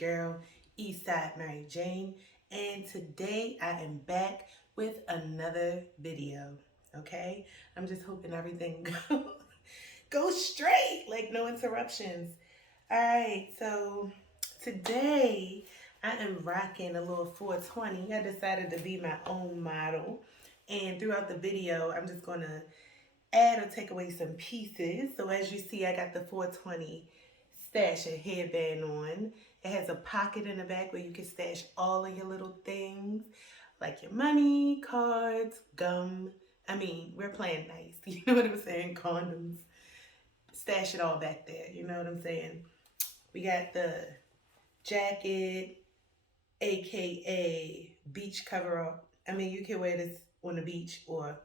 your girl, Eastside Maryjane, and today I am back with another video. Okay, I'm just hoping everything goes straight, like no interruptions. All right, so today I am rocking a little 420. I decided to be my own model, and throughout the video, I'm just gonna add or take away some pieces. So as you see, I got the 420 stash a headband on. It has a pocket in the back where you can stash all of your little things, like your money, cards, gum. I mean, we're playing nice. You know what I'm saying? Condoms. Stash it all back there. You know what I'm saying? We got the jacket, aka beach cover up. I mean, you can wear this on the beach or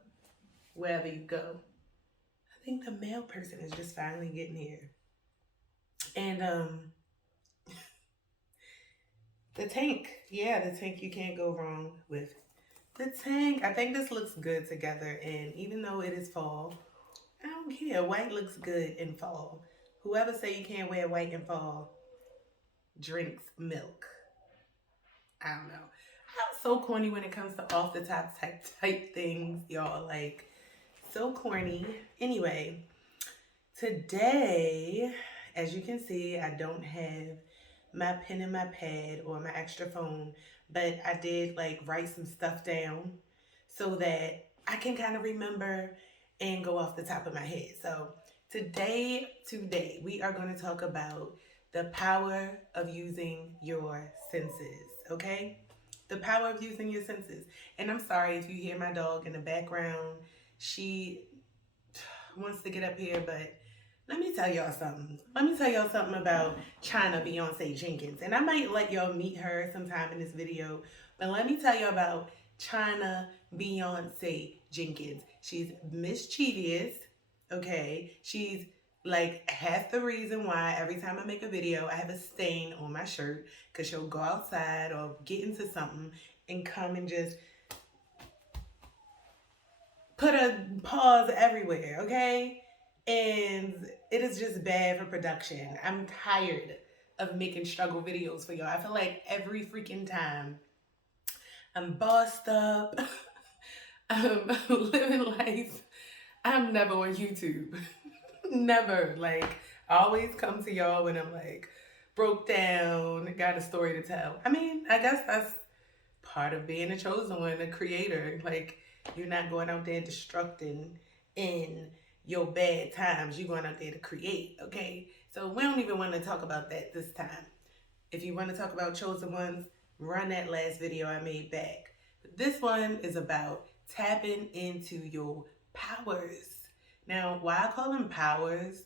wherever you go. I think the mail person is just finally getting here. And the tank. Yeah, the tank, you can't go wrong with the tank. I think this looks good together, and even though it is fall, I don't care. White looks good in fall. Whoever say you can't wear white in fall drinks milk. I don't know. I'm so corny when it comes to off the top type things, y'all. Like, so corny. Anyway, today, as you can see, I don't have my pen and my pad or my extra phone, but I did like write some stuff down so that I can kind of remember and go off the top of my head. So today we are going to talk about the power of using your senses, okay? The power of using your senses. And I'm sorry if you hear my dog in the background. She wants to get up here, but let me tell y'all something. Let me tell y'all something about China Beyonce Jenkins. And I might let y'all meet her sometime in this video, but let me tell you about China Beyonce Jenkins. She's mischievous, okay? She's like half the reason why every time I make a video, I have a stain on my shirt, because she'll go outside or get into something and come and just put a paws everywhere, okay? And it is just bad for production. I'm tired of making struggle videos for y'all. I feel like every freaking time I'm bossed up, I'm living life, I'm never on YouTube. Never. Like, I always come to y'all when I'm like broke down, got a story to tell. I mean, I guess that's part of being a chosen one, a creator. Like, you're not going out there destructing in your bad times. You're going out there to create, okay? So we don't even want to talk about that this time. If you want to talk about chosen ones, run that last video I made back. But this one is about tapping into your powers. Now, why I call them powers?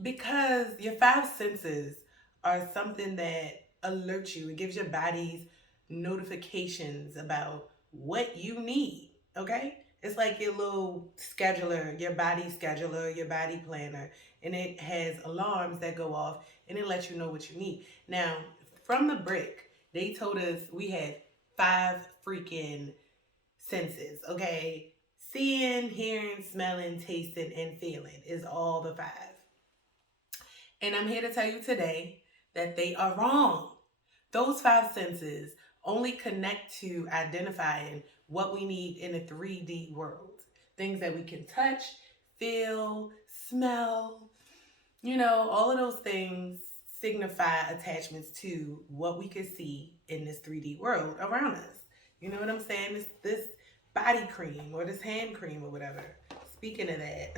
Because your five senses are something that alerts you. It gives your bodies notifications about what you need, okay? It's like your little scheduler, your body scheduler, your body planner, and it has alarms that go off and it lets you know what you need. Now, from the brick, they told us we had 5 freaking senses, okay? Seeing, hearing, smelling, tasting, and feeling is all the 5. And I'm here to tell you today that they are wrong. Those 5 senses only connect to identifying what we need in a 3D world. Things that we can touch, feel, smell, all of those things signify attachments to what we can see in this 3D world around us. You know what I'm saying? This body cream or this hand cream or whatever. Speaking of that,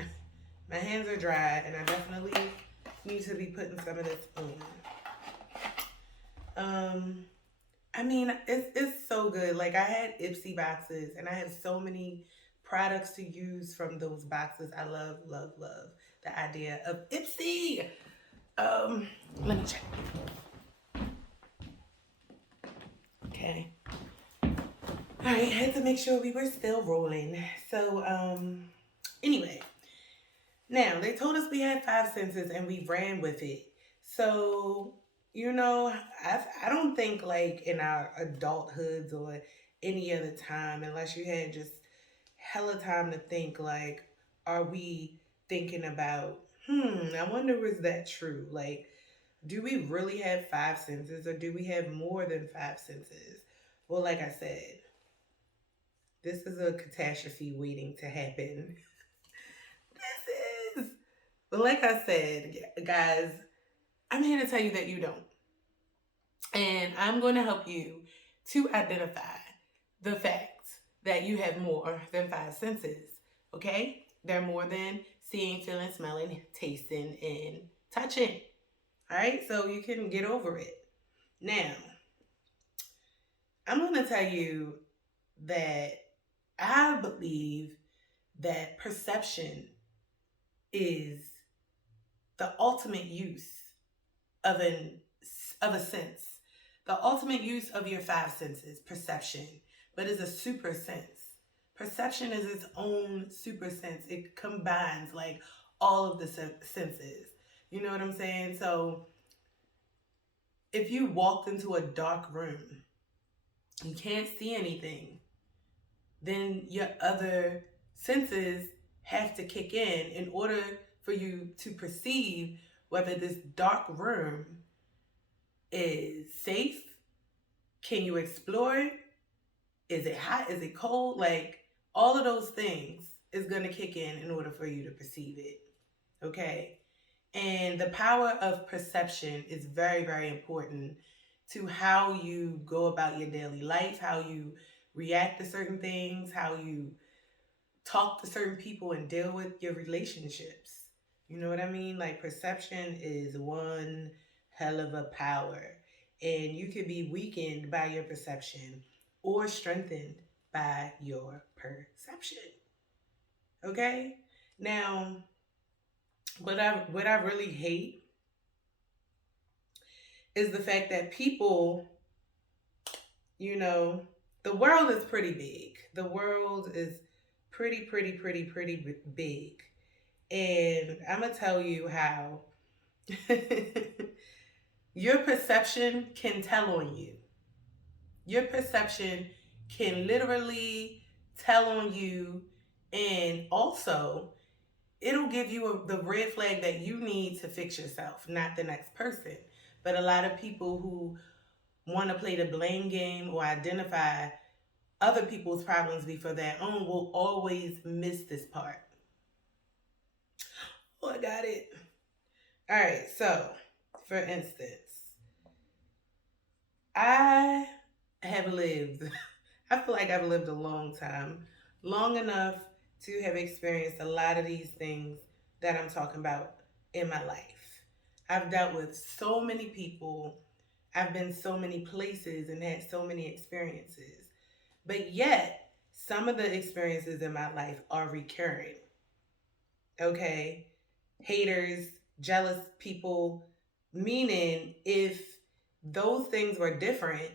my hands are dry and I definitely need to be putting some of this on. I mean, it's so good. Like, I had Ipsy boxes and I have so many products to use from those boxes. I love, love, love the idea of Ipsy. Let me check. Okay. All right, had to make sure we were still rolling. So, anyway, now they told us we had 5 senses and we ran with it. So, I don't think like in our adulthoods or any other time, unless you had just hella time to think, like, are we thinking about, I wonder, was that true? Like, Do we really have five senses, or do we have more than five senses? Well, like I said, this is a catastrophe waiting to happen. This is. But like I said, guys, I'm here to tell you that you don't. And I'm going to help you to identify the fact that you have more than five senses. Okay? They're more than seeing, feeling, smelling, tasting, and touching. All right? So you can get over it. Now, I'm going to tell you that I believe that perception is the ultimate use of an of a sense. The ultimate use of your five senses, perception, but is a super sense. Perception is its own super sense. It combines like all of the senses. You know what I'm saying? So if you walked into a dark room, you can't see anything, then your other senses have to kick in order for you to perceive whether this dark room is safe. Can you explore it? Is it hot? Is it cold? Like all of those things is going to kick in order for you to perceive it. Okay. And the power of perception is very, very important to how you go about your daily life, how you react to certain things, how you talk to certain people and deal with your relationships. You know what I mean? Like perception is one hell of a power. And you can be weakened by your perception or strengthened by your perception. Okay? Now, what I really hate is the fact that people, you know, the world is pretty big. The world is pretty big. And I'm going to tell you how your perception can tell on you. Your perception can literally tell on you, and also it'll give you the red flag that you need to fix yourself, not the next person. But a lot of people who want to play the blame game or identify other people's problems before their own will always miss this part. Oh, I got it. All right, so for instance, I have lived, I feel like I've lived a long time, long enough to have experienced a lot of these things that I'm talking about in my life. I've dealt with so many people, I've been so many places and had so many experiences. But yet, some of the experiences in my life are recurring. Okay? Haters, jealous people, meaning if those things were different,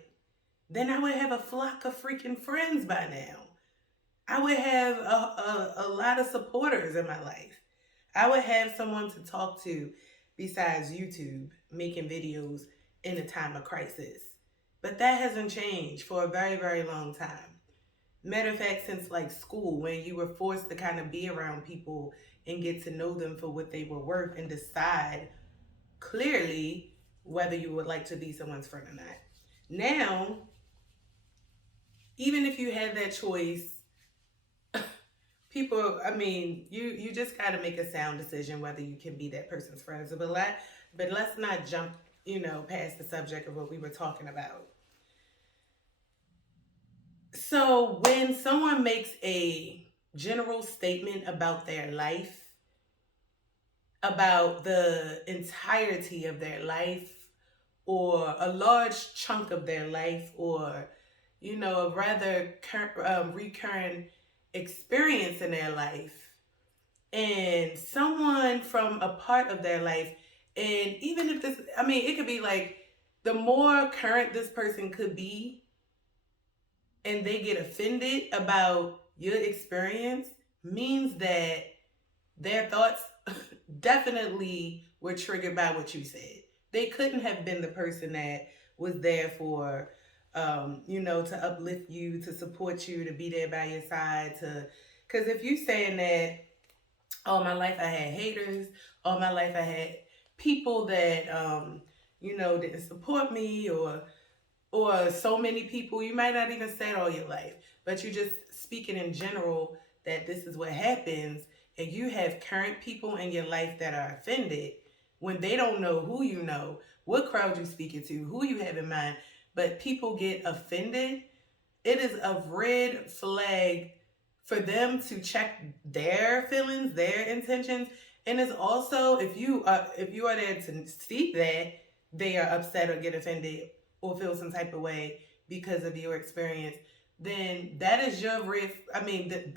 then I would have a flock of freaking friends by now. I would have a lot of supporters in my life. I would have someone to talk to besides YouTube making videos in a time of crisis. But that hasn't changed for a very, very long time. Matter of fact, since like school, when you were forced to kind of be around people and get to know them for what they were worth and decide clearly whether you would like to be someone's friend or not. Now, even if you had that choice, people, I mean, you just got to make a sound decision whether you can be that person's friend. But let's not jump, past the subject of what we were talking about. So when someone makes a general statement about their life, about the entirety of their life, or a large chunk of their life, or a rather recurrent experience in their life, and someone from a part of their life, and even if this, I mean, it could be like the more current this person could be, and they get offended about your experience, means that their thoughts definitely were triggered by what you said. They couldn't have been the person that was there for, to uplift you, to support you, to be there by your side. Because if you saying that all my life I had haters, all my life I had people that didn't support me, or so many people. You might not even say it all your life, but you just speaking in general that this is what happens, and you have current people in your life that are offended when they don't know who you know, what crowd you speaking to, who you have in mind, but people get offended. It is a red flag for them to check their feelings, their intentions, and it's also if you are there to see that they are upset or get offended or feel some type of way because of your experience, then that is your red. I mean,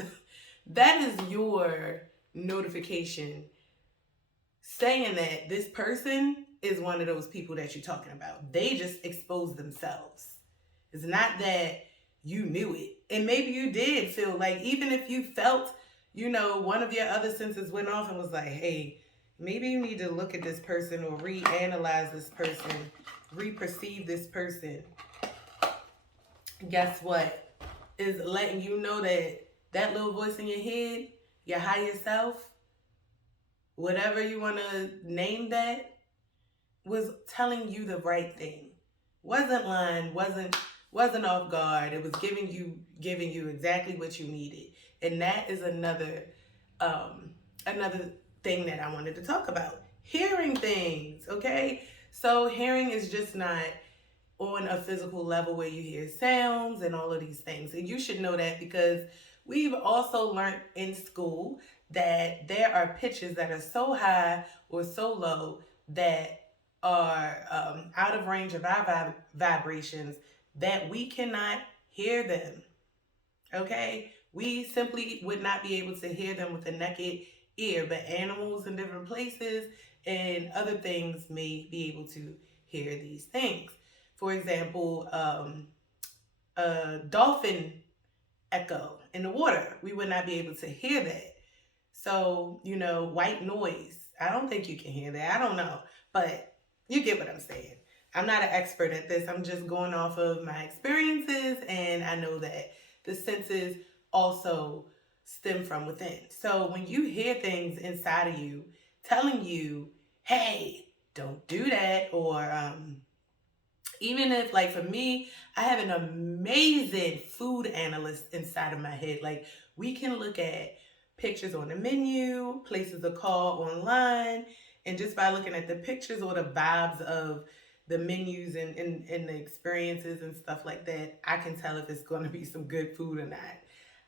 that is your notification saying that this person is one of those people that you're talking about. They just exposed themselves. It's not that you knew it. And maybe you did feel like, even if you felt, one of your other senses went off and was like, hey, maybe you need to look at this person or reanalyze this person, re-perceive this person. Guess what? Is letting you know that that little voice in your head, your higher self, whatever you want to name that, was telling you the right thing. Wasn't lying, wasn't off guard. It was giving you exactly what you needed. And that is another thing that I wanted to talk about. Hearing things, okay? So hearing is just not on a physical level where you hear sounds and all of these things. And you should know that because we've also learned in school that there are pitches that are so high or so low that are out of range of our vibrations that we cannot hear them. Okay? We simply would not be able to hear them with the naked ear, but animals in different places and other things may be able to hear these things. For example, a dolphin echo in the water, we would not be able to hear that. So, white noise, I don't think you can hear that. I don't know, but you get what I'm saying. I'm not an expert at this. I'm just going off of my experiences, and I know that the senses also stem from within. So when you hear things inside of you telling you, hey, don't do that, or even if, like, for me, I have an amazing food analyst inside of my head. Like, we can look at pictures on the menu, places to call online, and just by looking at the pictures or the vibes of the menus and the experiences and stuff like that, I can tell if it's going to be some good food or not.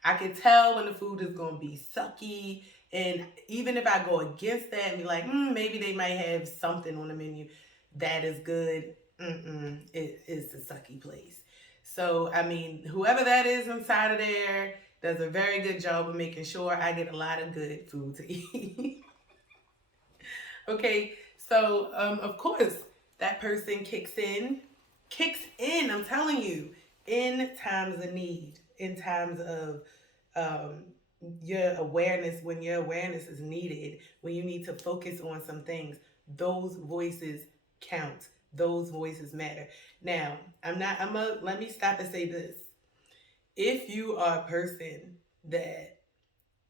I can tell when the food is going to be sucky. And even if I go against that and be like, maybe they might have something on the menu that is good, it is a sucky place. So, I mean, whoever that is inside of there does a very good job of making sure I get a lot of good food to eat. Okay, so of course, that person kicks in, I'm telling you, in times of need, in times of um, your awareness, when your awareness is needed, when you need to focus on some things, those voices count. Those voices matter. Now, let me stop and say this. If you are a person that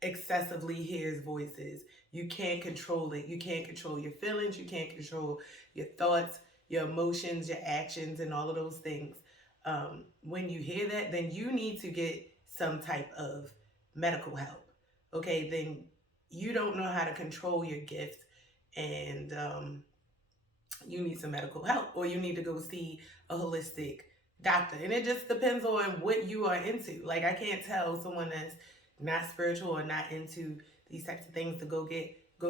excessively hears voices, you can't control it. You can't control your feelings. You can't control your thoughts, your emotions, your actions, and all of those things. When you hear that, then you need to get some type of medical help. Okay, then you don't know how to control your gift, and you need some medical help, or you need to go see a holistic doctor. And it just depends on what you are into. Like, I can't tell someone that's not spiritual or not into these types of things to go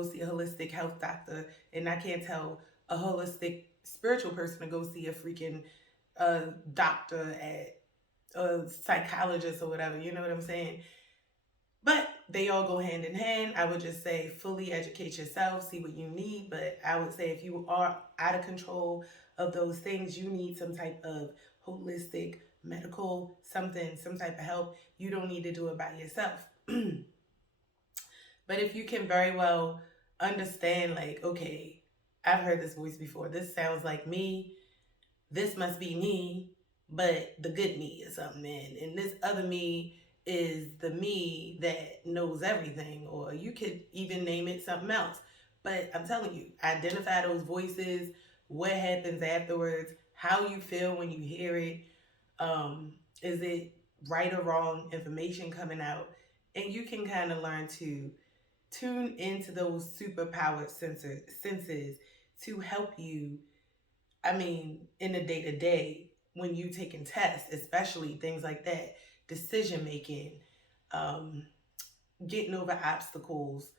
see a holistic health doctor, and I can't tell a holistic spiritual person to go see a freaking doctor at a psychologist or whatever. You know what I'm saying? But they all go hand in hand. I would just say fully educate yourself, see what you need. But I would say if you are out of control of those things, you need some type of holistic, medical, something, some type of help. You don't need to do it by yourself. But if you can very well understand, like, okay, I've heard this voice before. This sounds like me. This must be me, but the good me or something, man. And this other me is the me that knows everything, or you could even name it something else. But I'm telling you, identify those voices, what happens afterwards, how you feel when you hear it. Is it right or wrong information coming out? And you can kind of learn to tune into those superpowered senses to help you. I mean, in the day to day, when you taking tests, especially things like that, decision making, um, getting over obstacles,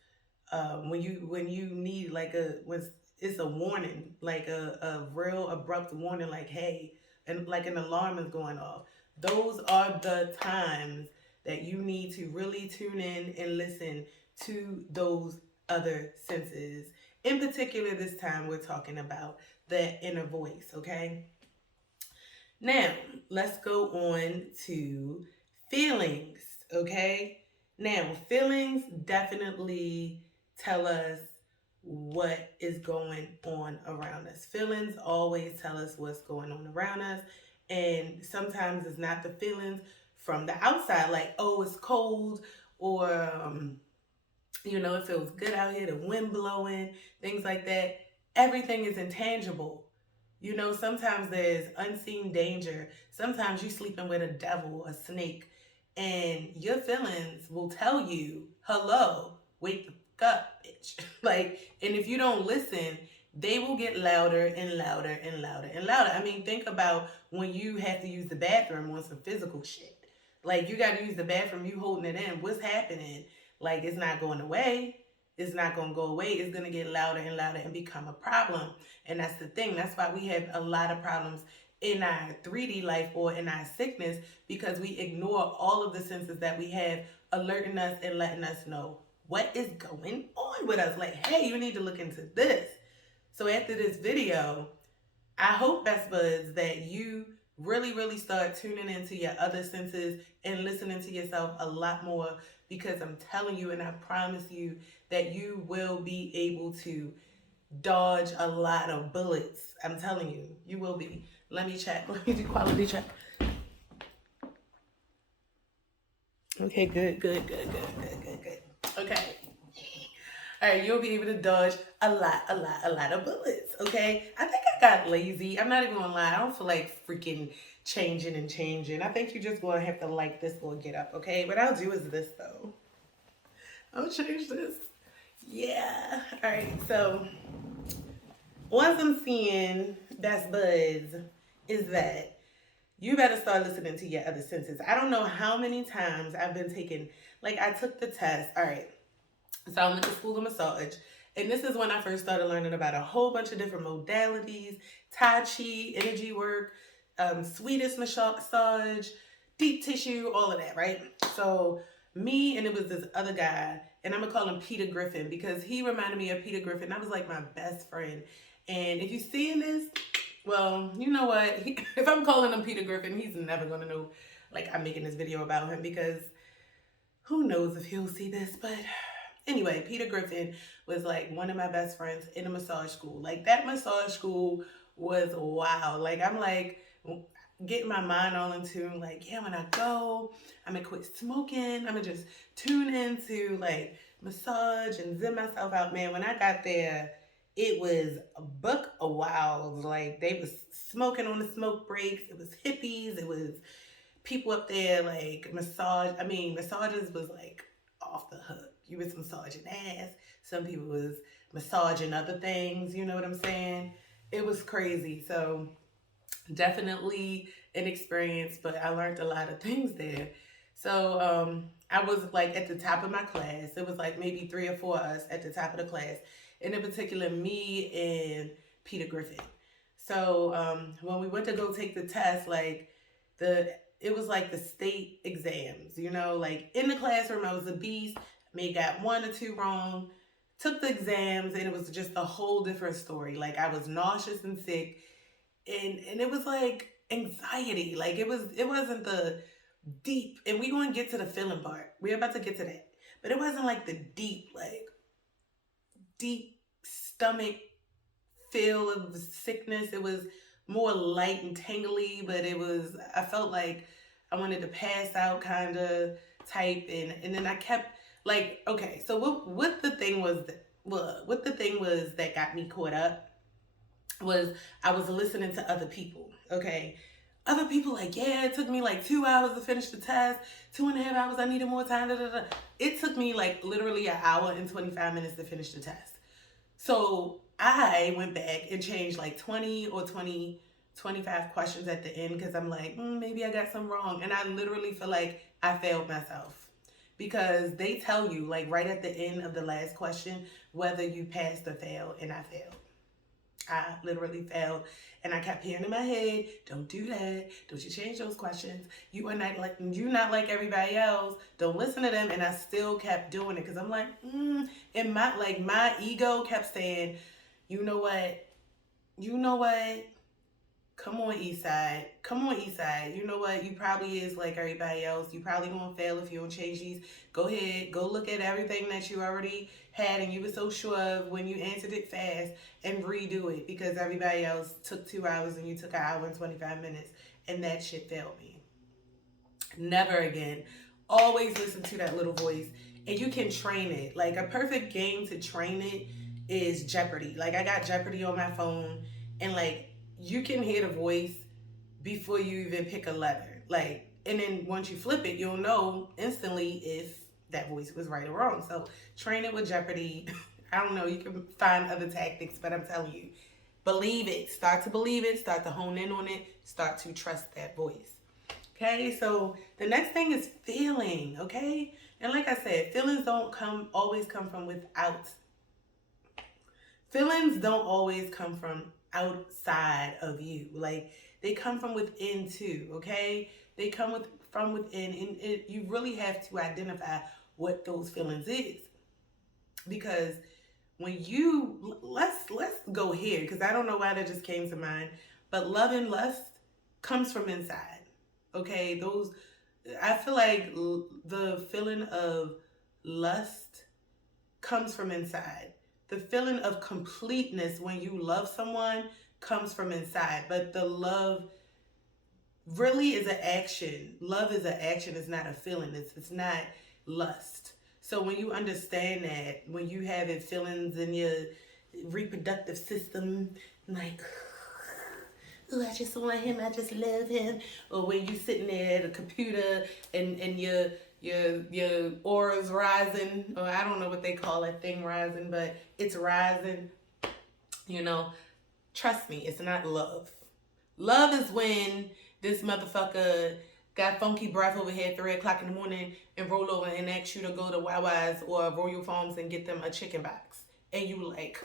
when you need like when it's a warning, like a real abrupt warning, like hey, and like an alarm is going off. Those are the times that you need to really tune in and listen to those other senses. In particular, this time we're talking about the inner voice, okay? Now, let's go on to feelings, okay? Now, feelings definitely tell us what is going on around us. Feelings always tell us what's going on around us. And sometimes it's not the feelings from the outside, like, oh, it's cold, or, it feels good out here, the wind blowing, things like that. Everything is intangible. Sometimes there's unseen danger. Sometimes you're sleeping with a devil, a snake, and your feelings will tell you, hello, wake the fuck up, bitch. Like, and if you don't listen, they will get louder and louder and louder and louder. I mean, think about when you have to use the bathroom on some physical shit. Like, you got to use the bathroom, you holding it in. What's happening? Like, it's not going away. It's not going to go away. It's going to get louder and louder and become a problem. And that's the thing. That's why we have a lot of problems in our 3D life or in our sickness, because we ignore all of the senses that we have alerting us and letting us know what is going on with us. Like, hey, you need to look into this. So after this video, I hope, best buds, that you really, really start tuning into your other senses and listening to yourself a lot more, because I'm telling you, and I promise you, that you will be able to dodge a lot of bullets. I'm telling you, you will be. Let me check. Let me do quality check. Okay, good. Okay. All right, you'll be able to dodge a lot of bullets, okay? I think I got lazy. I'm not even gonna lie. I don't feel like freaking changing. I think you're just gonna have to like this little get up, okay? What I'll do is this, though. I'll change this. Yeah. All right, so once I'm seeing best buds is that you better start listening to your other senses. I don't know how many times I've been taking, like, I took the test. All right. So I went to school of massage. And this is when I first started learning about a whole bunch of different modalities, Tai Chi, energy work, Swedish massage, deep tissue, all of that, right? So me and it was this other guy, and I'm going to call him Peter Griffin, because he reminded me of Peter Griffin. That was like my best friend. And if you're seeing this, well, you know what? If I'm calling him Peter Griffin, he's never going to know, like, I'm making this video about him, because who knows if he'll see this. But anyway, Peter Griffin was like one of my best friends in a massage school. Like, that massage school was wild. Like, I'm like getting my mind all in tune. Like, yeah, when I go, I'm going to quit smoking. I'm going to just tune into like massage and zen myself out. Man, when I got there, it was a buck a wild. Like, they was smoking on the smoke breaks. It was hippies. It was people up there like massages was like off the hook. You was massaging ass. Some people was massaging other things. You know what I'm saying? It was crazy. So definitely an experience, but I learned a lot of things there. So I was like at the top of my class. It was like maybe 3 or 4 of us at the top of the class. And in particular, me and Peter Griffin. So when we went to go take the test, like it was like the state exams, like in the classroom, I was a beast. May got 1 or 2 wrong, took the exams, and it was just a whole different story. Like, I was nauseous and sick, and it was like anxiety. Like, it wasn't the deep, and we gonna get to the feeling part. We're about to get to that. But it wasn't like the deep stomach feel of the sickness. It was more light and tingly, but I felt like I wanted to pass out kind of type, and then I kept like, okay, so what the thing was that got me caught up was I was listening to other people, okay? Other people like, yeah, it took me like 2 hours to finish the test, 2.5 hours, I needed more time, da, da, da. It took me like literally an hour and 25 minutes to finish the test. So I went back and changed like 20 or 25 questions at the end because I'm like, maybe I got some wrong. And I literally feel like I failed myself because they tell you like right at the end of the last question whether you passed or failed, and I failed. I literally failed. And I kept hearing in my head, don't do that. Don't you change those questions. You're not like everybody else. Don't listen to them. And I still kept doing it because I'm like, and my ego kept saying, you know what? You know what? Come on, Eastside. Come on, Eastside. You know what? You probably is like everybody else. You probably gonna fail if you don't change these. Go ahead. Go look at everything that you already had and you were so sure of when you answered it fast and redo it because everybody else took 2 hours and you took an hour and 25 minutes. And that shit failed me. Never again. Always listen to that little voice. And you can train it. Like a perfect game to train it is Jeopardy. Like I got Jeopardy on my phone and like you can hear the voice before you even pick a letter. Like, and then once you flip it, you'll know instantly if that voice was right or wrong. So train it with Jeopardy. I don't know, you can find other tactics, but I'm telling you, believe it. Start to believe it, start to hone in on it, start to trust that voice. Okay, so the next thing is feeling, okay? And like I said, feelings don't always come from without. Feelings don't always come from outside of you. Like they come from within too, okay? They come from within, and you really have to identify what those feelings is. Because when you let's go here because I don't know why that just came to mind, but love and lust comes from inside. Okay, those I feel like the feeling of lust comes from inside. The feeling of completeness when you love someone comes from inside, but the love really is an action. Love is an action, it's not a feeling. It's not lust. So when you understand that, when you having feelings in your reproductive system, like, oh, I just want him, I just love him. Or when you sitting there at a computer and your aura's rising, or I don't know what they call that thing rising, but it's rising, you know, trust me, it's not love. Love is when this motherfucker got funky breath over here at 3 o'clock in the morning and roll over and ask you to go to Wawa's or Royal Farms and get them a chicken box. And you like,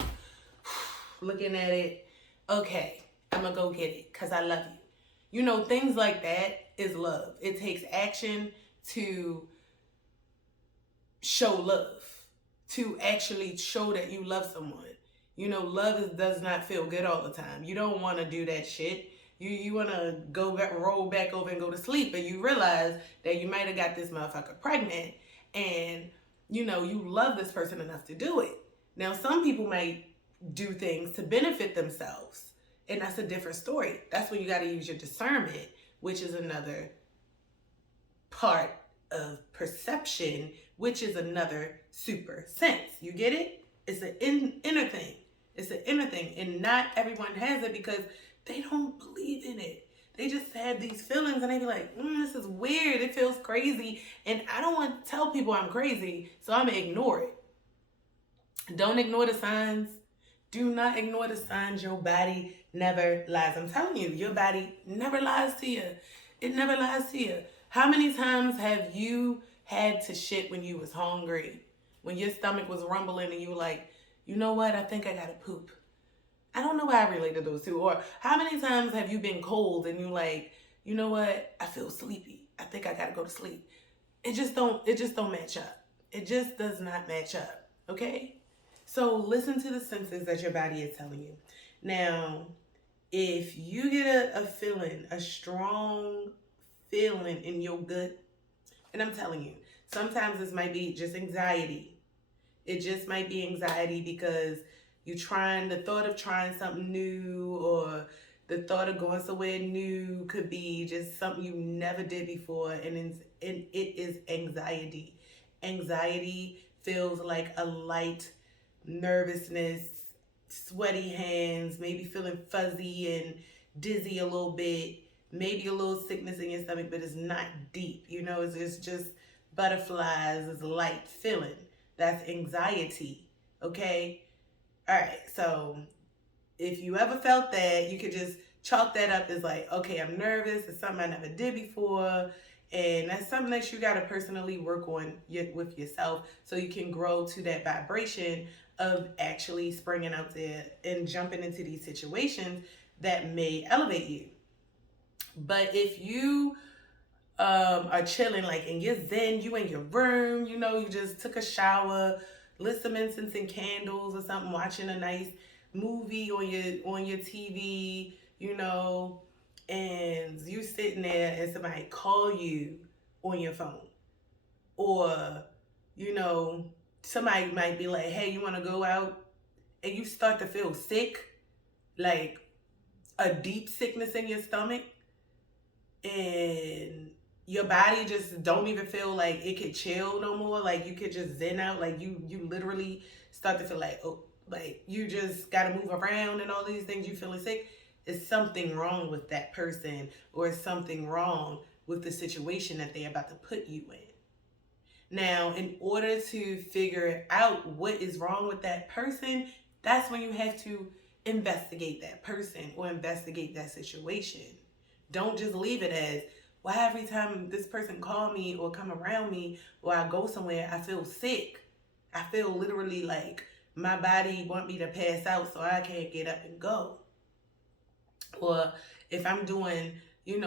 looking at it, okay, I'm gonna go get it because I love you. You know, things like that is love. It takes action to show love, to actually show that you love someone. You know, does not feel good all the time. You don't want to do that shit. You want to go back, roll back over and go to sleep, and you realize that you might have got this motherfucker pregnant, and you know you love this person enough to do it. Now, some people might do things to benefit themselves, and that's a different story. That's when you got to use your discernment, which is another part of perception, which is another super sense. You get it? It's an inner thing. It's an inner thing, and not everyone has it because they don't believe in it. They just have these feelings and they be like, this is weird. It feels crazy. And I don't want to tell people I'm crazy, so I'm going to ignore it. Don't ignore the signs. Do not ignore the signs. Your body never lies. I'm telling you, your body never lies to you. It never lies to you. How many times have you had to shit when you was hungry? When your stomach was rumbling and you were like, you know what? I think I got to poop. I don't know why I related those two. Or how many times have you been cold and you like, you know what? I feel sleepy. I think I gotta go to sleep. It just don't match up. It just does not match up. Okay? So listen to the senses that your body is telling you. Now, if you get a feeling, a strong feeling in your gut, and I'm telling you, sometimes this might be just anxiety. It just might be anxiety because the thought of trying something new or the thought of going somewhere new could be just something you never did before, and it is anxiety. Anxiety feels like a light nervousness sweaty hands, maybe feeling fuzzy and dizzy a little bit, maybe a little sickness in your stomach, but it's not deep. It's just butterflies, it's light feeling. That's anxiety. Okay? All right. So if you ever felt that, you could just chalk that up as like, okay, I'm nervous. It's something I never did before. And that's something that you got to personally work on with yourself so you can grow to that vibration of actually springing out there and jumping into these situations that may elevate you. But if you are chilling, like in your zen, you in your room, you just took a shower, lit some incense and candles or something, watching a nice movie on your TV, and you sitting there and somebody call you on your phone, or somebody might be like, hey, you want to go out, and you start to feel sick, like a deep sickness in your stomach, and your body just don't even feel like it could chill no more, like you could just zen out, like you literally start to feel like, oh, like you just got to move around and all these things, you feeling sick. Is something wrong with that person, or is something wrong with the situation that they're about to put you in? Now, in order to figure out what is wrong with that person, that's when you have to investigate that person or investigate that situation. Don't just leave it as, why every time this person call me or come around me or I go somewhere, I feel sick. I feel literally like my body want me to pass out so I can't get up and go. Or if I'm doing,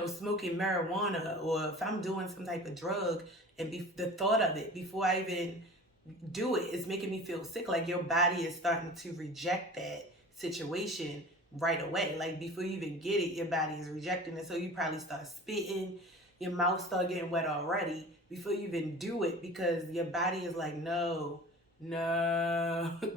smoking marijuana, or if I'm doing some type of drug, and the thought of it before I even do it is making me feel sick. Like your body is starting to reject that situation right away. Like before you even get it, your body is rejecting it. So you probably start spitting, your mouth start getting wet already before you even do it, because your body is like, no,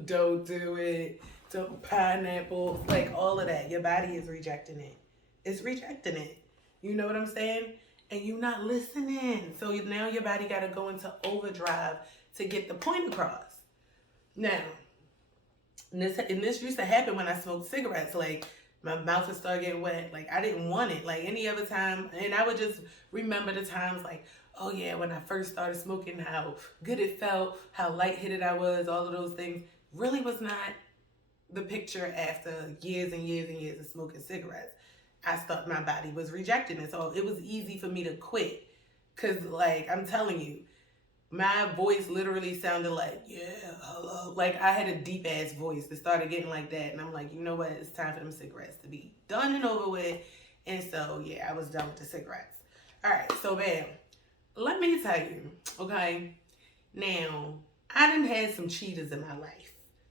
don't do it. Don't pineapple, like all of that. Your body is rejecting it. It's rejecting it. You know what I'm saying? And you're not listening. So now your body got to go into overdrive to get the point across. Now, and this used to happen when I smoked cigarettes. Like my mouth would start getting wet. Like I didn't want it. Like any other time, and I would just remember the times like, oh yeah, when I first started smoking, how good it felt, how lightheaded I was, all of those things. Really was not the picture after years and years and years of smoking cigarettes. I thought my body was rejecting it. So it was easy for me to quit. Cause like, I'm telling you, my voice literally sounded like, yeah, hello. Like I had a deep ass voice that started getting like that. And I'm like, you know what? It's time for them cigarettes to be done and over with. And so, yeah, I was done with the cigarettes. All right. So, bam, let me tell you, okay? Now, I done had some cheaters in my life.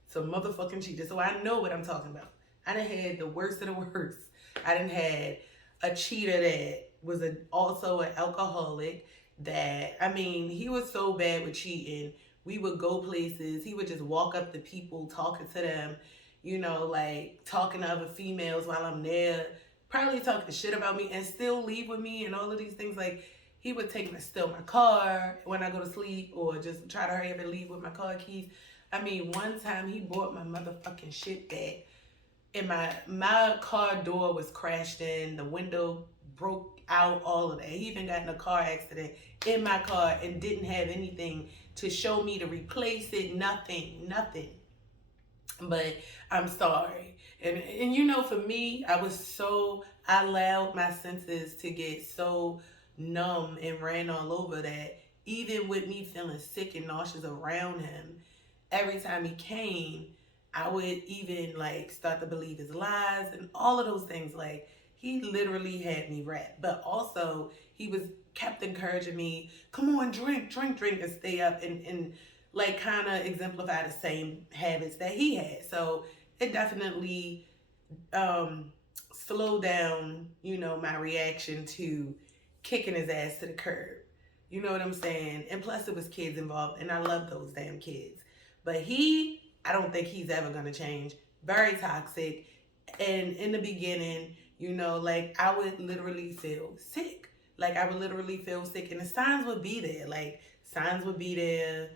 Some motherfucking cheaters. So I know what I'm talking about. I done had the worst of the worst. I done had a cheater that was also an alcoholic that, I mean, he was so bad with cheating. We would go places. He would just walk up to people, talking to them, like talking to other females while I'm there, probably talking shit about me and still leave with me and all of these things. Like, he would take me to steal my car when I go to sleep, or just try to hurry up and leave with my car keys. I mean, one time he brought my motherfucking shit back, and my car door was crashed in, the window broke out, all of that. He even got in a car accident in my car and didn't have anything to show me to replace it, nothing. But I'm sorry. And for me, I allowed my senses to get so numb and ran all over that even with me feeling sick and nauseous around him, every time he came, I would even like start to believe his lies and all of those things. Like, he literally had me wrapped. But also he kept encouraging me, come on, drink, and stay up, and like kind of exemplify the same habits that he had. So it definitely slowed down, my reaction to kicking his ass to the curb. You know what I'm saying? And plus it was kids involved, and I love those damn kids. But I don't think he's ever going to change. Very toxic. And in the beginning, like I would literally feel sick. Like I would literally feel sick, and the signs would be there. Like signs would be there.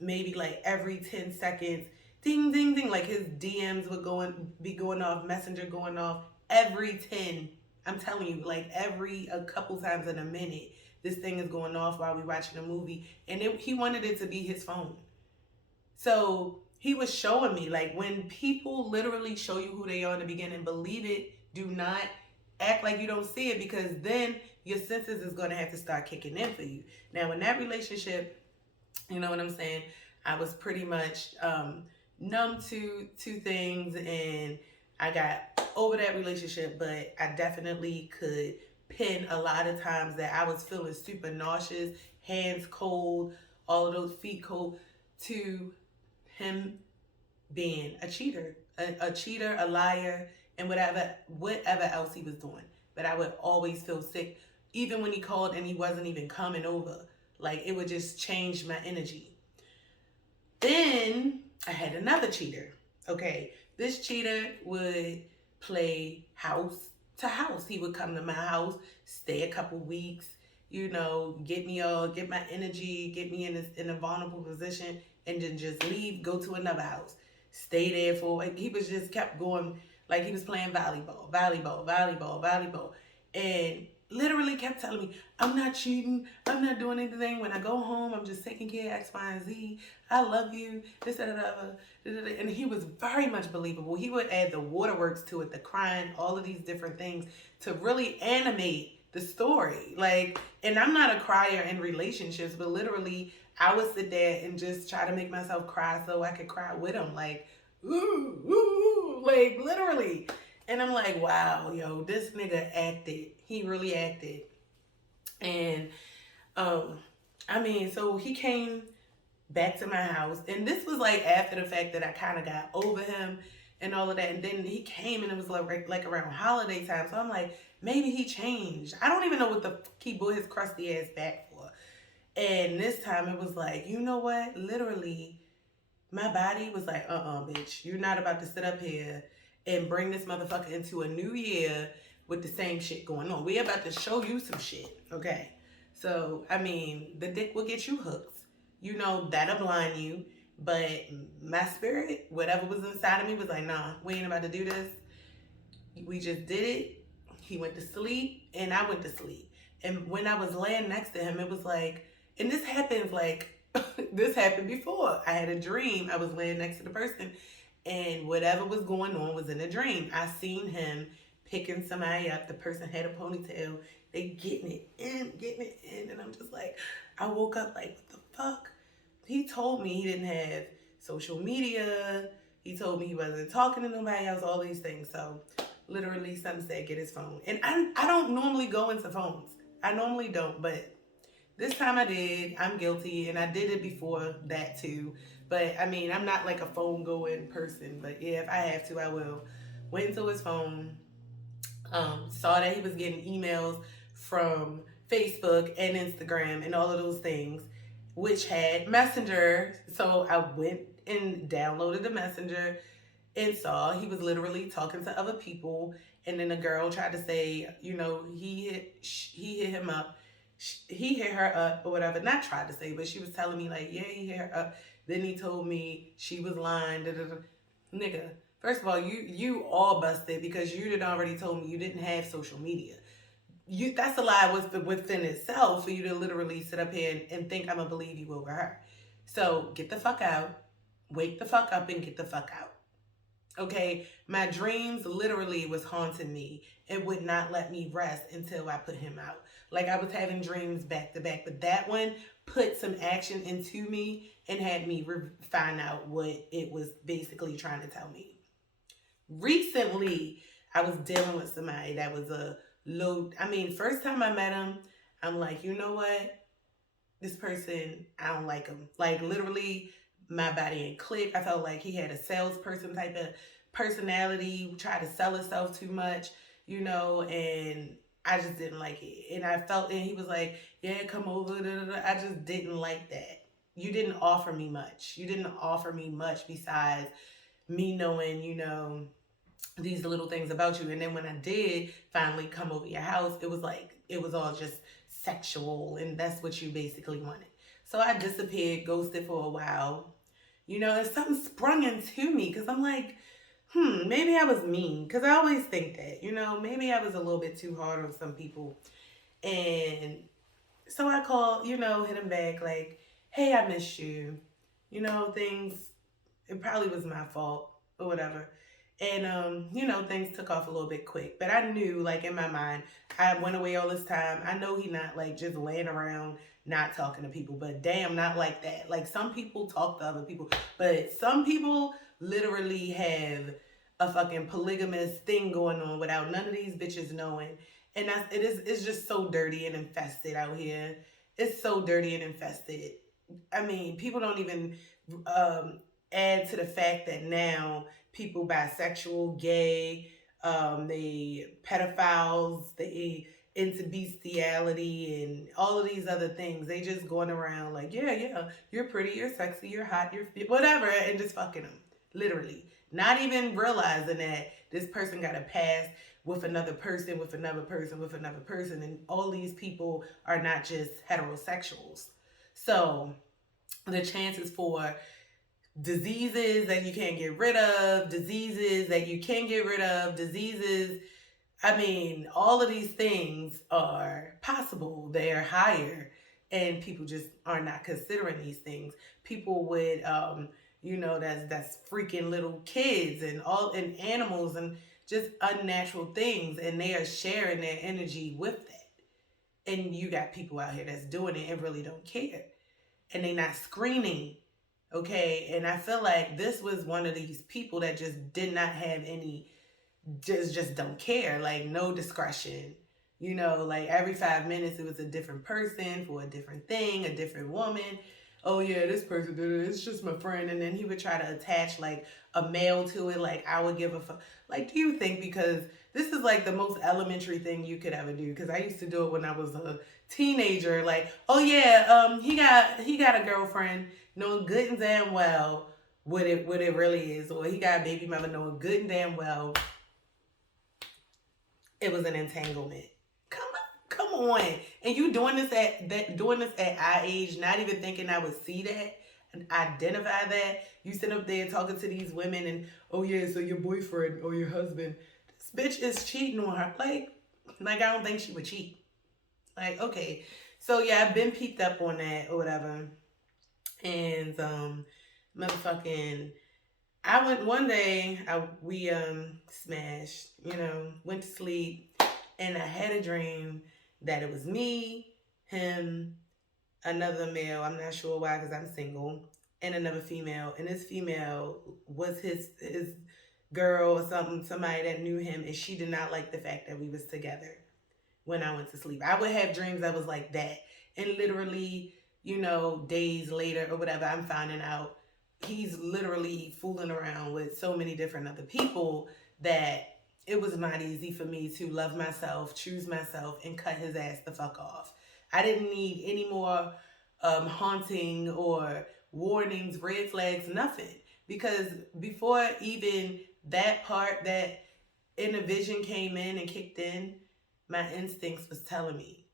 Maybe like every 10 seconds, ding, ding, ding. Like his DMs would be going off, Messenger going off every 10. I'm telling you, like every a couple times in a minute, this thing is going off while we watching a movie, and he wanted it to be his phone. So he was showing me, like, when people literally show you who they are in the beginning, believe it. Do not act like you don't see it, because then your senses is going to have to start kicking in for you. Now, in that relationship, you know what I'm saying? I was pretty much numb to things, and I got over that relationship, but I definitely could pin a lot of times that I was feeling super nauseous, hands cold, all of those feet cold, to him being a cheater, a cheater, a liar, and whatever else he was doing. But I would always feel sick, even when he called and he wasn't even coming over. Like, it would just change my energy. Then I had another cheater. Okay, this cheater would play house to house. He would come to my house, stay a couple weeks, get my energy, get me in a vulnerable position, and then just leave, go to another house, stay there for. He was just kept going, like he was playing volleyball, and literally kept telling me, I'm not cheating, I'm not doing anything. When I go home, I'm just taking care of X, Y, and Z. I love you, this, that, and he was very much believable. He would add the waterworks to it, the crying, all of these different things to really animate the story. Like, and I'm not a crier in relationships, but literally I would sit there and just try to make myself cry so I could cry with him. Like, ooh, ooh, like literally. And I'm like, wow, yo, this nigga acted. He really acted. And so he came back to my house, and this was like after the fact that I kind of got over him and all of that. And then he came, and it was like around holiday time. So I'm like, maybe he changed. I don't even know what the fuck he brought his crusty ass back for. And this time it was like, you know what? Literally, my body was like, bitch, you're not about to sit up here and bring this motherfucker into a new year with the same shit going on. We're about to show you some shit, okay? So, the dick will get you hooked. That'll blind you. But my spirit, whatever was inside of me, was like, nah, we ain't about to do this. We just did it. He went to sleep, and I went to sleep. And when I was laying next to him, it was like, and this happens like, this happened before. I had a dream. I was laying next to the person, and whatever was going on was in a dream. I seen him picking somebody up. The person had a ponytail. They getting it in. And I'm just like, I woke up like, what the fuck? He told me he didn't have social media. He told me he wasn't talking to nobody else, all these things. So literally, some said, get his phone. And I don't normally go into phones. I normally don't, but this time I did. I'm guilty, and I did it before that too. But I'm not like a phone going person. But yeah, if I have to, I will. Went into his phone, saw that he was getting emails from Facebook and Instagram and all of those things, which had Messenger. So I went and downloaded the Messenger and saw he was literally talking to other people. And then the girl tried to say, he hit him up. He hit her up or whatever. Not tried to say, but she was telling me like, yeah, he hit her up. Then he told me she was lying. Nigga, first of all, you all busted because you had already told me you didn't have social media. That's a lie within itself for you to literally sit up here and think I'm gonna believe you over her. So get the fuck out, wake the fuck up, and get the fuck out. Okay, my dreams literally was haunting me. It would not let me rest until I put him out. Like, I was having dreams back to back, but that one put some action into me and had me find out what it was basically trying to tell me. Recently, I was dealing with somebody that was first time I met him, I'm like, you know what? This person, I don't like him. Like, literally, my body ain't click. I felt like he had a salesperson type of personality, tried to sell himself too much, and I just didn't like it. And he was like, yeah, come over. I just didn't like that. You didn't offer me much. You didn't offer me much besides me knowing, these little things about you. And then when I did finally come over your house, it was like, it was all just sexual, and that's what you basically wanted. So I disappeared, ghosted for a while. you know, and something sprung into me because I'm like, maybe I was mean because I always think that, you know, maybe I was a little bit too hard on some people. And so I called, you know, hit him back like, hey, I missed you. You know, things, it probably was my fault or whatever. And, you know, things took off a little bit quick. But I knew, like, in my mind, I went away all this time. I know he not, like, just laying around, not talking to people. But damn, not like that. Like, some people talk to other people. But some people literally have a fucking polygamous thing going on without none of these bitches knowing. And it's just so dirty and infested out here. It's so dirty and infested. I mean, people don't even um, add to the fact that now people bisexual, gay, they pedophiles, they into bestiality and all of these other things. They just going around like, yeah, yeah, you're pretty, you're sexy, you're hot, you're fit, whatever, and just fucking them, literally. Not even realizing that this person got a past with another person, with another person, with another person, and all these people are not just heterosexuals. So the chances for diseases that you can't get rid of, diseases that you can get rid of, diseases. I mean, all of these things are possible. They are higher, and people just are not considering these things. People with, you know, that's freaking little kids and all and animals and just unnatural things, and they are sharing their energy with that. And you got people out here that's doing it and really don't care, and they not screening. Okay, and I feel like this was one of these people that just did not have any, just don't care, like no discretion. You know, like every 5 minutes it was a different person for a different thing, a different woman. Oh yeah, this person did it. It's just my friend, and then he would try to attach like a male to it. Like I would give a fuck. Like, do you think because this is like the most elementary thing you could ever do? Because I used to do it when I was a teenager. Like, oh yeah, he got a girlfriend, knowing good and damn well what it really is, or he got a baby mother knowing good and damn well it was an entanglement. Come on. And you doing this at our age, not even thinking I would see that and identify that. You sit up there talking to these women and oh yeah, so your boyfriend or your husband, this bitch is cheating on her. Like I don't think she would cheat. Like, okay. So yeah, I've been peeped up on that or whatever. And motherfucking I went one day. We smashed. You know, went to sleep, and I had a dream that it was me, him, another male. I'm not sure why because I'm single, and another female. And this female was his girl or something, somebody that knew him, and she did not like the fact that we was together when I went to sleep. I would have dreams that was like that, and literally, you know, days later or whatever, I'm finding out he's literally fooling around with so many different other people that it was not easy for me to love myself, choose myself, and cut his ass the fuck off. I didn't need any more haunting or warnings, red flags, nothing. Because before even that part, that inner vision came in and kicked in, my instincts was telling me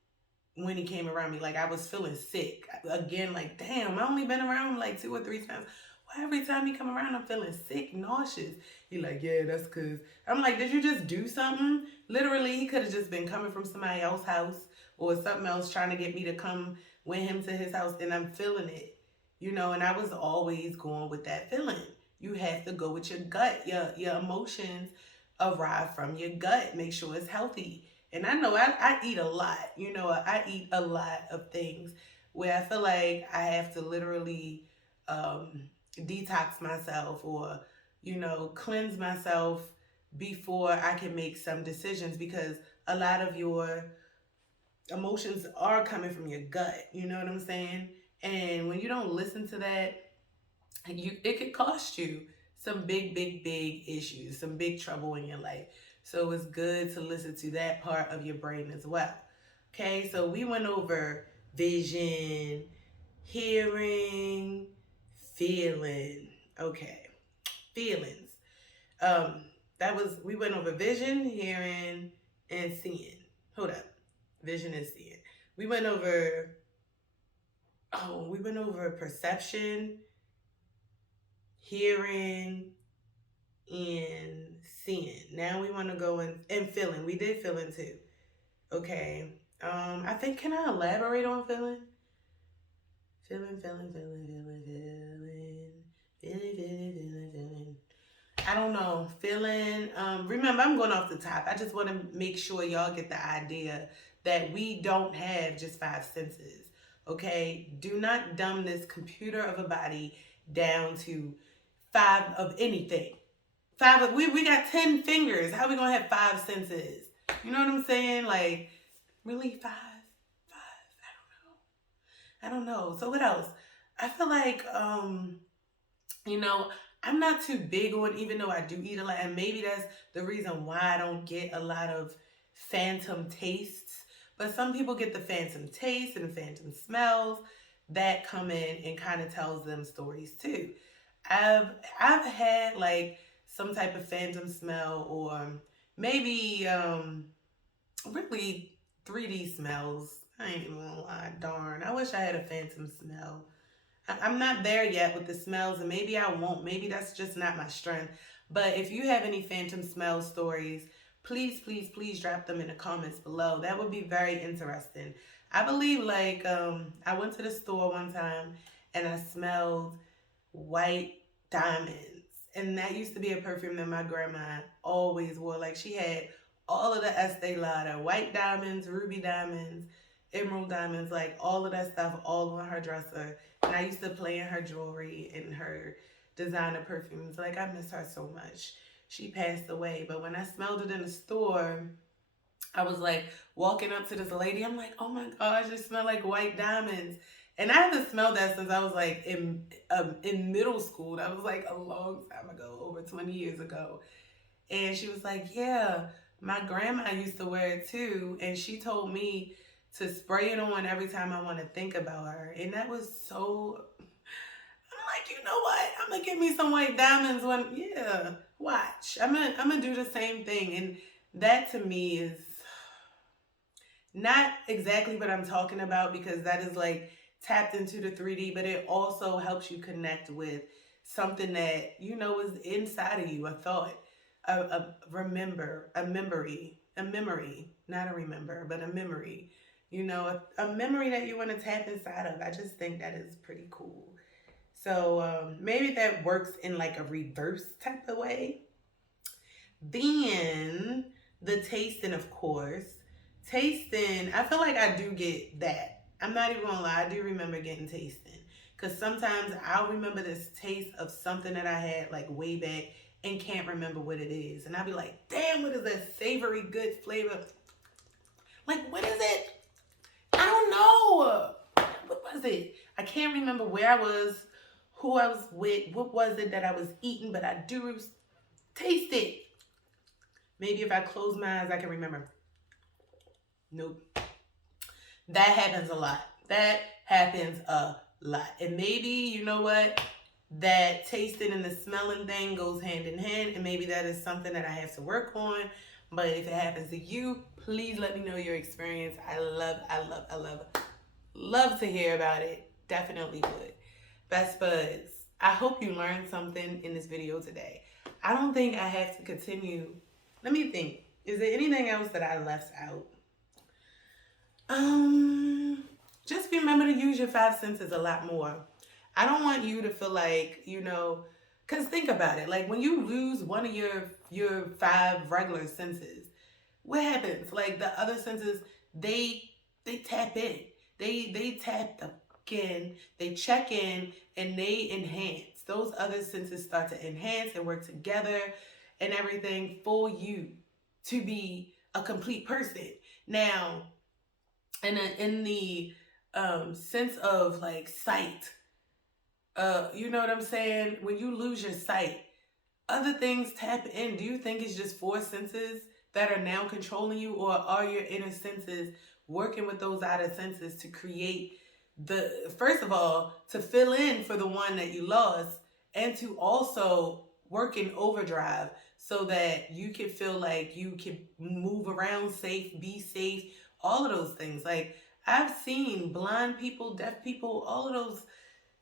when he came around me, like I was feeling sick again. Like damn, I only been around him like 2 or 3 times. Why every time he come around I'm feeling sick, nauseous? He like, yeah, that's cause I'm like, did you just do something? Literally, he could have just been coming from somebody else's house or something else trying to get me to come with him to his house, and I'm feeling it, you know. And I was always going with that feeling. You have to go with your gut. Your emotions arrive from your gut. Make sure it's healthy. And I know I eat a lot. You know, I eat a lot of things where I feel like I have to literally detox myself or, you know, cleanse myself before I can make some decisions, because a lot of your emotions are coming from your gut. You know what I'm saying? And when you don't listen to that, it could cost you some big issues, some big trouble in your life. So it's good to listen to that part of your brain as well. Okay, so we went over vision, hearing, feeling. Okay, feelings. Um, that was we went over vision, hearing, and seeing. Hold up, vision and seeing. We went over. Oh, we went over perception, hearing, and seeing. Now we want to go in and feeling. We did feeling too. Okay. I think, can I elaborate on feeling? Feeling, feeling, feeling, feeling, feeling, feeling, feeling, feeling, feeling. I don't know. Feeling. Remember, I'm going off the top. I just want to make sure y'all get the idea that we don't have just five senses. Okay? Do not dumb this computer of a body down to five of anything. We got 10 fingers. How we gonna have five senses? You know what I'm saying? Like, really five? I don't know. So what else? I feel like you know, I'm not too big on, even though I do eat a lot, and maybe that's the reason why I don't get a lot of phantom tastes. But some people get the phantom taste and phantom smells that come in and kind of tells them stories too. I've I've had like some type of phantom smell, or maybe really 3D smells. I ain't even gonna lie, darn. I wish I had a phantom smell. I'm not there yet with the smells, and maybe I won't. Maybe that's just not my strength. But if you have any phantom smell stories, please, please, please drop them in the comments below. That would be very interesting. I believe, like, I went to the store one time and I smelled white diamonds. And that used to be a perfume that my grandma always wore. Like, she had all of the Estee Lauder, white diamonds, ruby diamonds, emerald diamonds, like all of that stuff all on her dresser. And I used to play in her jewelry and her designer perfumes. Like, I miss her so much. She passed away. But when I smelled it in the store, I was like walking up to this lady. I'm like, oh my gosh, it smell like white diamonds. And I haven't smelled that since I was like in middle school. That was like a long time ago, over 20 years ago. And she was like, yeah, my grandma used to wear it too. And she told me to spray it on every time I want to think about her. And that was so, I'm like, you know what? I'm going to get me some white diamonds when, yeah, watch. I'm gonna do the same thing. And that to me is not exactly what I'm talking about, because that is like tapped into the 3D, but it also helps you connect with something that you know is inside of you, a thought, a memory, not a remember, but a memory. You know, a memory that you want to tap inside of. I just think that is pretty cool. So maybe that works in like a reverse type of way. Then the tasting, of course. Tasting, I feel like I do get that. I'm not even gonna lie, I do remember getting tasting. Because sometimes I'll remember this taste of something that I had like way back and can't remember what it is. And I'll be like, damn, what is that savory, good flavor? Like, what is it? I don't know. What was it? I can't remember where I was, who I was with, what was it that I was eating, but I do taste it. Maybe if I close my eyes, I can remember. Nope. That happens a lot. That happens a lot. And maybe, you know what? That tasting and the smelling thing goes hand in hand. And maybe that is something that I have to work on. But if it happens to you, please let me know your experience. I love to hear about it. Definitely would. Best buds, I hope you learned something in this video today. I don't think I have to continue. Let me think. Is there anything else that I left out? Just remember to use your five senses a lot more. I don't want you to feel like, you know, because think about it. Like when you lose one of your five regular senses, what happens? Like the other senses, they tap in. They tap in, they check in, and they enhance. Those other senses start to enhance and work together and everything for you to be a complete person. Now, in the sense of like sight, you know what I'm saying? When you lose your sight, other things tap in. Do you think it's just four senses that are now controlling you, or are your inner senses working with those outer senses to create first of all, to fill in for the one that you lost, and to also work in overdrive so that you can feel like you can move around safe, be safe, all of those things. Like I've seen blind people, deaf people, all of those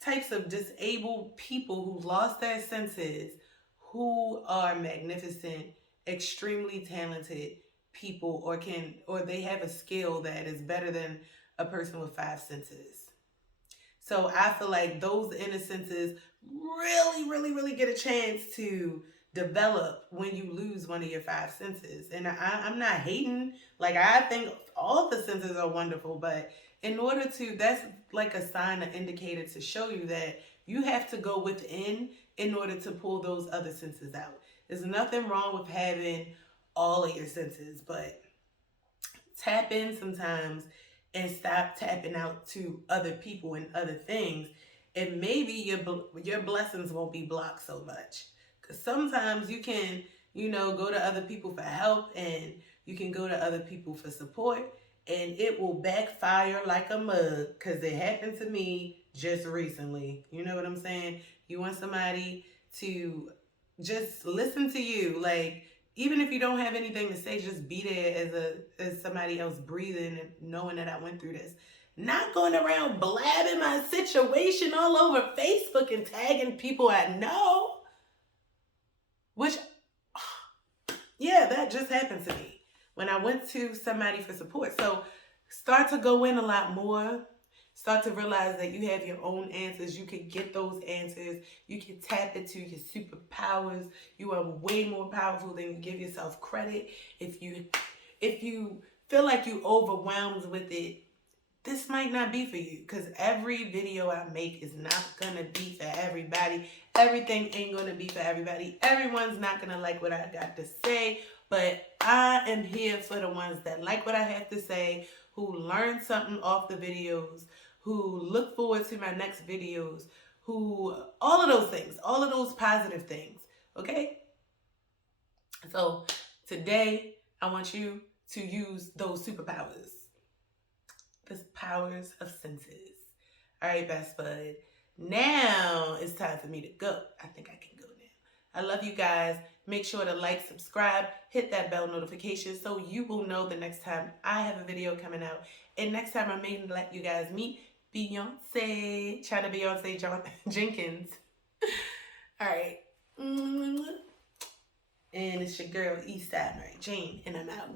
types of disabled people who lost their senses, who are magnificent, extremely talented people, or they have a skill that is better than a person with five senses. So I feel like those innocences really, really, really get a chance to develop when you lose one of your five senses. And I'm not hating. Like, I think all the senses are wonderful, but in order to, that's like a sign, an indicator to show you that you have to go within in order to pull those other senses out. There's nothing wrong with having all of your senses, but tap in sometimes and stop tapping out to other people and other things, and maybe your blessings won't be blocked so much. Because sometimes you can, go to other people for help, and you can go to other people for support, and it will backfire like a mug. Because it happened to me just recently. You know what I'm saying? You want somebody to just listen to you, like, even if you don't have anything to say, just be there as somebody else breathing and knowing that I went through this. Not going around blabbing my situation all over Facebook and tagging people I know. Which, yeah, that just happened to me when I went to somebody for support. So start to go in a lot more. Start to realize that you have your own answers. You can get those answers. You can tap into your superpowers. You are way more powerful than you give yourself credit. If you feel like you overwhelmed with it, this might not be for you, because every video I make is not gonna be for everybody. Everything ain't gonna be for everybody. Everyone's not gonna like what I got to say, but I am here for the ones that like what I have to say, who learn something off the videos, who look forward to my next videos, who, all of those things, all of those positive things, okay? So today, I want you to use those superpowers, the powers of senses. All right, best bud. Now it's time for me to go. I think I can go now. I love you guys. Make sure to like, subscribe, hit that bell notification so you will know the next time I have a video coming out. And next time I may let you guys meet Beyonce, China Beyonce Jenkins. All right. And it's your girl, Eastside Maryjane, and I'm out.